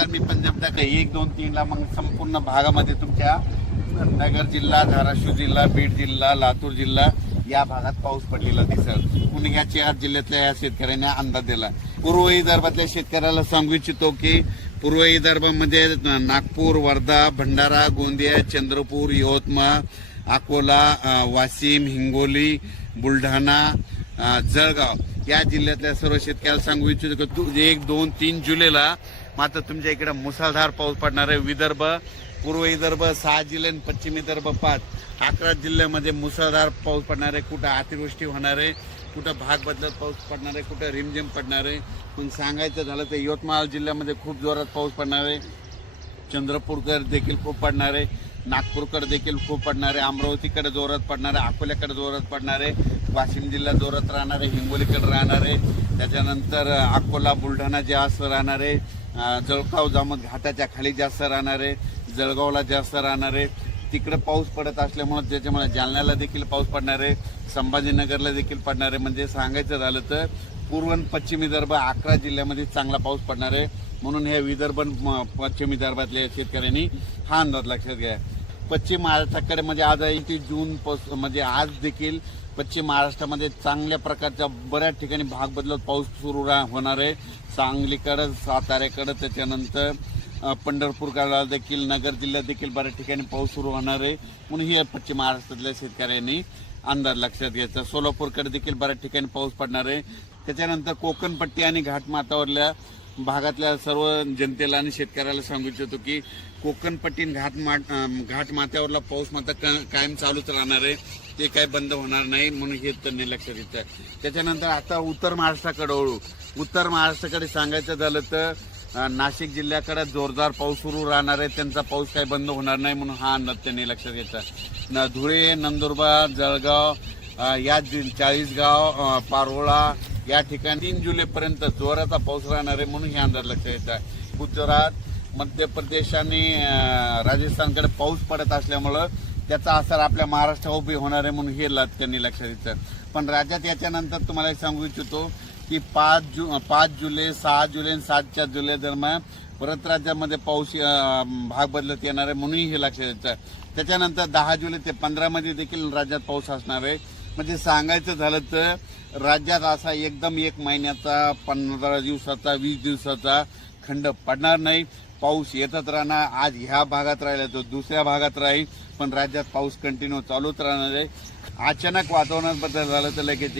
नमस्कार, मी पंजाब टाका 1, 2, 3 ला मग संपूर्ण भागामध्ये तुमच्या नगर जिल्हा, धाराशिव जिल्हा, बीड जिल्हा, लातूर जिल्हा या भागात पाऊस पडलेला दिसेल. पुण्याच्या या जिल्ह्यातल्या या शेतकऱ्यांनी अंदाज दिला. पूर्व विदर्भातल्या शेतकऱ्याला सांगू इच्छितो की पूर्व विदर्भामध्ये नागपूर, वर्धा, भंडारा, गोंदिया, चंद्रपूर, यवतमाळ, अकोला, वाशिम, हिंगोली, बुलढाणा, जळगाव या जिल्ह्यातल्या सर्व शेतकऱ्याला सांगू इच्छितो की 1, 2, 3 जुलैला मात्र तुमच्या इकडे मुसळधार पाऊस पडणार आहे. विदर्भ, पूर्व विदर्भ 6 जिल्हे आणि पश्चिम विदर्भ 5, 11 जिल्ह्यामध्ये मुसळधार पाऊस पडणार आहे. कुठं अतिवृष्टी होणार आहे, कुठं भाग बदलत पाऊस पडणार आहे, कुठं रिमझिम पडणार आहे. पण सांगायचं झालं तर यवतमाळ जिल्ह्यामध्ये खूप जोरात पाऊस पडणार आहे. चंद्रपूरकर देखील खूप पडणार आहे, नागपूरकडे देखील खूप पडणार आहे, अमरावतीकडे जोरात पडणार आहे, अकोल्याकडे जोरात पडणार आहे, वाशिम जिल्हा जोरात राहणार आहे, हिंगोलीकडे राहणार आहे, त्याच्यानंतर अकोला, बुलढाणा जास्त राहणार आहे, जळगाव जामोद घाटाच्या खाली जास्त राहणार आहे, जळगावला जास्त राहणार आहे. तिकडे पाऊस पडत असल्यामुळे त्याच्यामुळे जालन्याला देखील पाऊस पडणार आहे, संभाजीनगरला देखील पडणार आहे. म्हणजे सांगायचं झालं तर पूर्व आणि पश्चिम विदर्भ 11 जिल्ह्यामध्ये चांगला पाऊस पडणार आहे. म्हणून हे विदर्भ पश्चिम विदर्भातल्या शेतकऱ्यांनी हा अंदाज लक्षात घ्या. पश्चिम महाराष्ट्राकडे म्हणजे आज 29 जून म्हणजे आज देखील पश्चिम महाराष्ट्रामध्ये चांगल्या प्रकारच्या बऱ्याच ठिकाणी भाग बदलत पाऊस सुरू होणार आहे. सांगलीकडे, साताऱ्याकडे, त्याच्यानंतर पंढरपूरकडे देखील, नगर जिल्ह्यात देखील बऱ्याच ठिकाणी पाऊस सुरू होणार आहे. म्हणून ही पश्चिम महाराष्ट्रातल्या शेतकऱ्यांनी अंदाज लक्षात घ्यायचा. सोलापूरकडे देखील बऱ्याच ठिकाणी पाऊस पडणार आहे. त्याच्यानंतर कोकणपट्टी आणि घाटमाथ्यावरल्या भागातल्या सर्व जनतेला आणि शेतकऱ्याला सांगू इच्छितो की कोकणपट्टी घाटमाथ्यावरला पाऊस मात्र कायम चालूच राहणार आहे, ते काही बंद होणार नाही. म्हणून हे त्यांनी लक्षात घ्यायचं. त्याच्यानंतर आता उत्तर महाराष्ट्राकडे वळू. उत्तर महाराष्ट्राकडे सांगायचं झालं तर नाशिक जिल्ह्याकडे जोरदार पाऊस सुरू राहणार आहे, त्यांचा पाऊस काही बंद होणार नाही. म्हणून हा अंदाज त्यांनी लक्षात घ्यायचा. धुळे, नंदुरबार, जळगाव या 40गाव, पारोळा या ठिकाणी 3 जुलैपर्यंत जोराचा पाऊस राहणार आहे. म्हणून हे अंदाज लक्षात घ्यायचा. गुजरात, मध्य प्रदेश आणि राजस्थानकडे पाऊस पडत असल्यामुळं त्याचा असर आपल्या महाराष्ट्रावर उभी होणार आहे. म्हणून हे त्यांनी लक्षात घ्यायचं. पण राज्यात याच्यानंतर तुम्हाला सांगू इच्छितो की 5 जुलै, 6 जुलै आणि 7 जुलै दरम्यान परत राज्यामध्ये पाऊस भाग बदलत येणार आहे. म्हणून हे लक्षात घ्यायचं. त्याच्यानंतर 10 जुलै ते 15 मध्ये देखील राज्यात पाऊस असणार आहे. म्हणजे सांगायचं झालं तर राज्यात असा एकदम 1 महिन्याचा, 15 दिवसाचा, 20 दिवसाचा खंड पडणार नाही. पाऊस येतच राहणार. आज ह्या भागात राहिला तो दुसऱ्या भागात राहील, पण राज्यात पाऊस कंटिन्यू चालूच राहणार आहे. अचानक वातावरणात बदल झाला तर लगेच